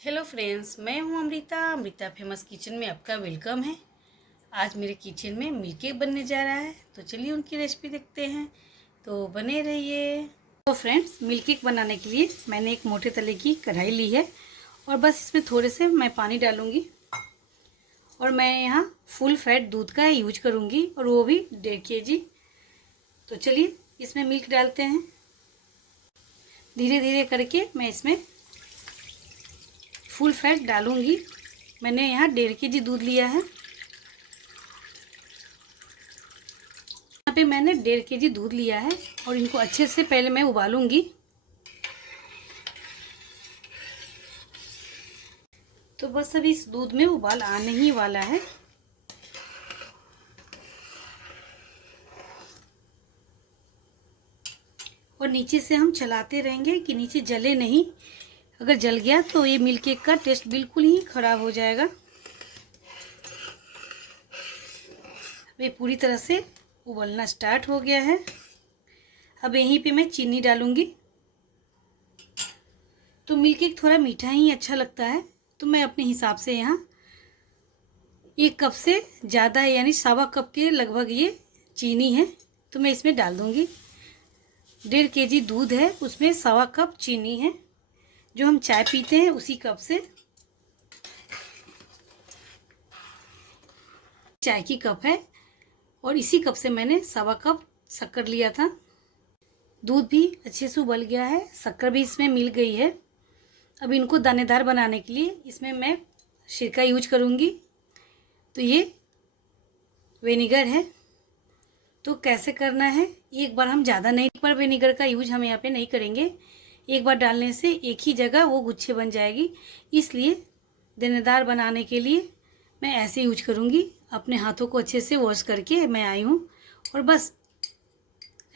Hello friends, मैं हूं Amrita famous kitchen में आपका वेलकम है। आज मेरे किचन में मिल्क केक बनने जा रहा है, तो चलिए उनकी रेसिपी देखते हैं। तो बने रहिए। तो फ्रेंड्स, मिल्क केक बनाने के लिए मैंने एक मोटे तले की कढ़ाई ली है और बस इसमें थोड़े से मैं पानी डालूँगी और मैं यहाँ फुल फैट दूध का यूज करूँगी और वो भी 1.5 kg। तो चलिए इसमें मिल्क डालते हैं। धीरे धीरे करके मैं इसमें फुल फैट डालूंगी। मैंने यहाँ 1.5 kg दूध लिया है। यहाँ पे मैंने 1.5 kg दूध लिया है और इनको अच्छे से पहले मैं उबालूंगी। तो बस अभी इस दूध में उबाल आने ही वाला है। और नीचे से हम चलाते रहेंगे कि नीचे जले नहीं। अगर जल गया तो ये मिल्क केक का टेस्ट बिल्कुल ही ख़राब हो जाएगा। ये पूरी तरह से उबलना स्टार्ट हो गया है। अब यहीं पे मैं चीनी डालूंगी। तो मिल्क केक थोड़ा मीठा ही अच्छा लगता है, तो मैं अपने हिसाब से यहाँ 1 कप से ज़्यादा यानी 1.25 कप के लगभग ये चीनी है, तो मैं इसमें डाल दूँगी। 1.5 kg दूध है, उसमें 1.25 कप चीनी है, जो हम चाय पीते हैं उसी कप से। चाय की कप है और इसी कप से मैंने 1.25 कप शक्कर लिया था। दूध भी अच्छे से उबल गया है, शक्कर भी इसमें मिल गई है। अब इनको दानेदार बनाने के लिए इसमें मैं सिरका यूज करूँगी। तो ये विनेगर है। तो कैसे करना है, एक बार हम ज़्यादा नहीं, एक बार विनेगर का यूज हम यहाँ पे नहीं करेंगे। एक बार डालने से एक ही जगह वो गुच्छे बन जाएगी, इसलिए दानेदार बनाने के लिए मैं ऐसे यूज करूँगी। अपने हाथों को अच्छे से वॉश करके मैं आई हूँ और बस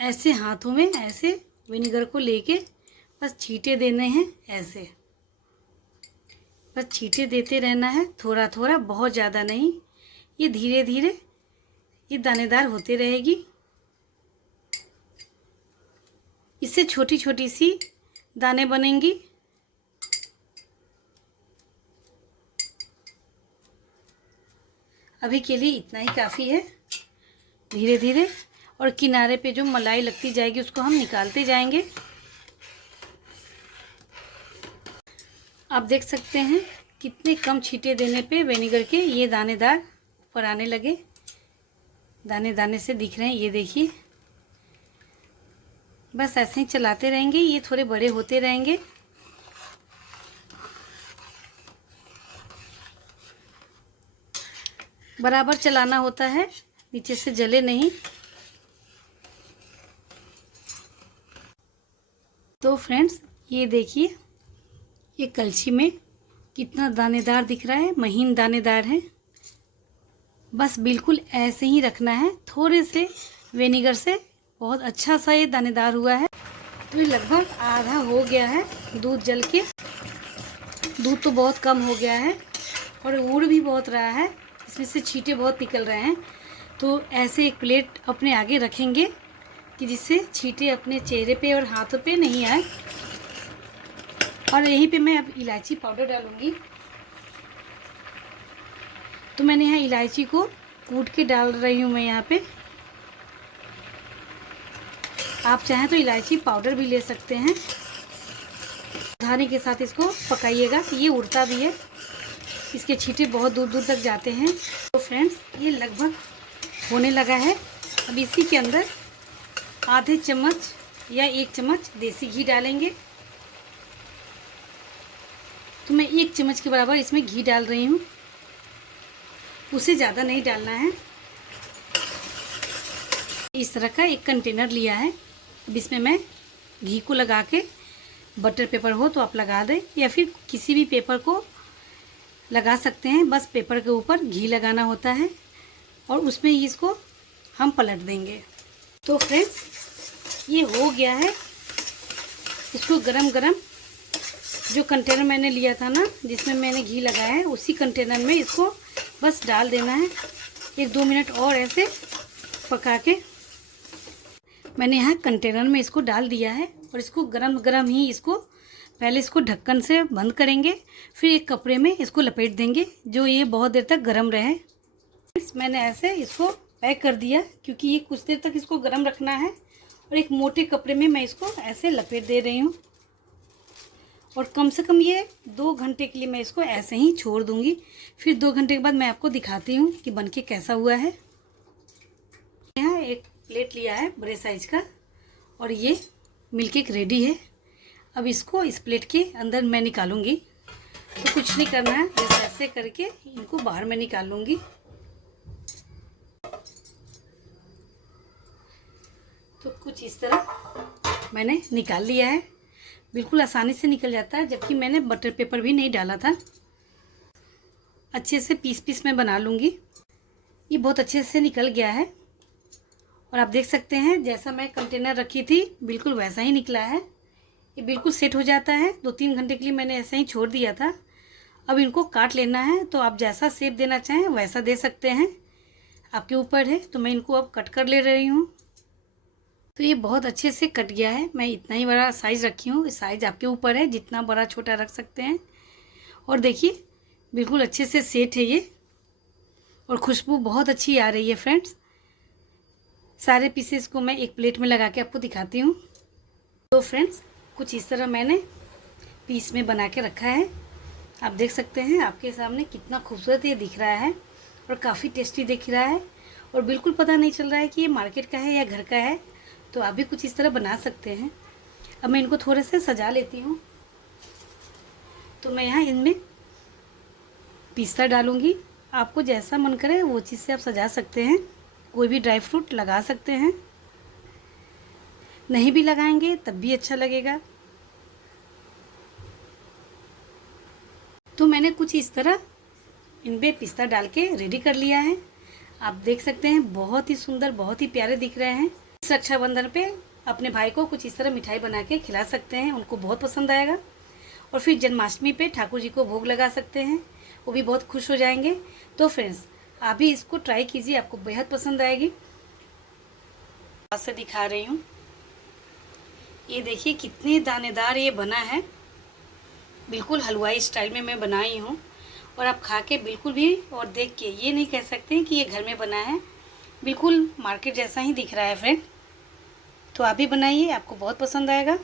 ऐसे हाथों में ऐसे विनेगर को लेके बस छींटे देने हैं। ऐसे बस छींटे देते रहना है, थोड़ा थोड़ा, बहुत ज़्यादा नहीं। ये धीरे धीरे ये दानेदार होते रहेगी। इससे छोटी छोटी सी दाने बनेंगी। अभी के लिए इतना ही काफ़ी है। धीरे धीरे और किनारे पे जो मलाई लगती जाएगी उसको हम निकालते जाएंगे। आप देख सकते हैं कितने कम छींटे देने पे विनेगर के ये दानेदार ऊपर आने लगे। दाने दाने से दिख रहे हैं, ये देखिए। बस ऐसे ही चलाते रहेंगे, ये थोड़े बड़े होते रहेंगे। बराबर चलाना होता है, नीचे से जले नहीं। तो फ्रेंड्स, ये देखिए ये कलछी में कितना दानेदार दिख रहा है, महीन दानेदार है। बस बिल्कुल ऐसे ही रखना है। थोड़े से विनेगर से बहुत अच्छा सा ये दानेदार हुआ है। तो ये लगभग आधा हो गया है दूध जल के। दूध तो बहुत कम हो गया है और उड़ भी बहुत रहा है, इसमें से छींटे बहुत निकल रहे हैं। तो ऐसे एक प्लेट अपने आगे रखेंगे कि जिससे छींटे अपने चेहरे पे और हाथों पे नहीं आए। और यहीं पे मैं अब इलायची पाउडर डालूंगी। तो मैंने यहाँ इलायची को कूट के डाल रही हूँ मैं यहाँ पे। आप चाहें तो इलायची पाउडर भी ले सकते हैं। धानी के साथ इसको पकाइएगा, ये उड़ता भी है, इसके छींटे बहुत दूर दूर तक जाते हैं। तो फ्रेंड्स, ये लगभग होने लगा है। अब इसी के अंदर आधे चम्मच या 1 चम्मच देसी घी डालेंगे। तो मैं 1 चम्मच के बराबर इसमें घी डाल रही हूँ, उसे ज़्यादा नहीं डालना है। इस तरह का एक कंटेनर लिया है। अब इसमें मैं घी को लगा के, बटर पेपर हो तो आप लगा दें या फिर किसी भी पेपर को लगा सकते हैं। बस पेपर के ऊपर घी लगाना होता है और उसमें इसको हम पलट देंगे। तो फ्रेंड्स, ये हो गया है। इसको गरम गरम जो कंटेनर मैंने लिया था ना, जिसमें मैंने घी लगाया है, उसी कंटेनर में इसको बस डाल देना है। 1-2 मिनट और ऐसे पका के मैंने यहाँ कंटेनर में इसको डाल दिया है और इसको गरम गरम ही इसको पहले इसको ढक्कन से बंद करेंगे, फिर एक कपड़े में इसको लपेट देंगे जो ये बहुत देर तक गर्म रहे। मैंने ऐसे इसको पैक कर दिया क्योंकि ये कुछ देर तक इसको गर्म रखना है, और एक मोटे कपड़े में मैं इसको ऐसे लपेट दे रही हूँ। और कम से कम ये 2 घंटे के लिए मैं इसको ऐसे ही छोड़ दूँगी। फिर 2 घंटे के बाद मैं आपको दिखाती हूँ कि बनके कैसा हुआ है। यहाँ एक प्लेट लिया है बड़े साइज का, और ये मिल्क केक रेडी है। अब इसको इस प्लेट के अंदर मैं निकालूंगी। तो कुछ नहीं करना है, बस ऐसे करके इनको बाहर में निकाल लूँगी। तो कुछ इस तरह मैंने निकाल लिया है। बिल्कुल आसानी से निकल जाता है, जबकि मैंने बटर पेपर भी नहीं डाला था। अच्छे से पीस पीस में बना लूँगी। ये बहुत अच्छे से निकल गया है, और आप देख सकते हैं जैसा मैं कंटेनर रखी थी बिल्कुल वैसा ही निकला है। ये बिल्कुल सेट हो जाता है। 2-3 घंटे के लिए मैंने ऐसे ही छोड़ दिया था। अब इनको काट लेना है, तो आप जैसा शेप देना चाहें वैसा दे सकते हैं, आपके ऊपर है। तो मैं इनको अब कट कर ले रही हूँ। तो ये बहुत अच्छे से कट गया है। मैं इतना ही बड़ा साइज़ रखी हूँ, साइज़ आपके ऊपर है, जितना बड़ा छोटा रख सकते हैं। और देखिए बिल्कुल अच्छे से सेट है ये, और खुशबू बहुत अच्छी आ रही है फ्रेंड्स। सारे पीसेस को मैं एक प्लेट में लगा के आपको दिखाती हूँ। तो फ्रेंड्स कुछ इस तरह मैंने पीस में बना के रखा है। आप देख सकते हैं आपके सामने कितना खूबसूरत ये दिख रहा है, और काफ़ी टेस्टी दिख रहा है, और बिल्कुल पता नहीं चल रहा है कि ये मार्केट का है या घर का है। तो आप भी कुछ इस तरह बना सकते हैं। अब मैं इनको थोड़े से सजा लेती हूँ। तो मैं यहाँ इनमें पिस्ता डालूँगी। आपको जैसा मन करे वो चीज़ से आप सजा सकते हैं। कोई भी ड्राई फ्रूट लगा सकते हैं, नहीं भी लगाएंगे तब भी अच्छा लगेगा। तो मैंने कुछ इस तरह इनमें पिस्ता डाल के रेडी कर लिया है। आप देख सकते हैं बहुत ही सुंदर, बहुत ही प्यारे दिख रहे हैं। इस रक्षाबंधन पे अपने भाई को कुछ इस तरह मिठाई बना के खिला सकते हैं, उनको बहुत पसंद आएगा। और फिर जन्माष्टमी पे ठाकुर जी को भोग लगा सकते हैं, वो भी बहुत खुश हो जाएंगे। तो फ्रेंड्स आप भी इसको ट्राई कीजिए, आपको बेहद पसंद आएगी। पास से दिखा रही हूँ, ये देखिए कितने दानेदार ये बना है। बिल्कुल हलवाई स्टाइल में मैं बनाई हूँ, और आप खा के बिल्कुल भी और देख के ये नहीं कह सकते कि ये घर में बना है। बिल्कुल मार्केट जैसा ही दिख रहा है फ्रेंड। तो आप भी बनाइए, आपको बहुत पसंद आएगा।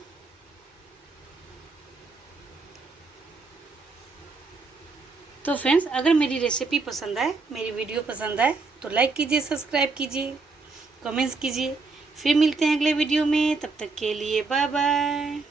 तो फ्रेंड्स अगर मेरी रेसिपी पसंद आए, मेरी वीडियो पसंद आए, तो लाइक कीजिए, सब्सक्राइब कीजिए, कमेंट्स कीजिए। फिर मिलते हैं अगले वीडियो में, तब तक के लिए बाय बाय।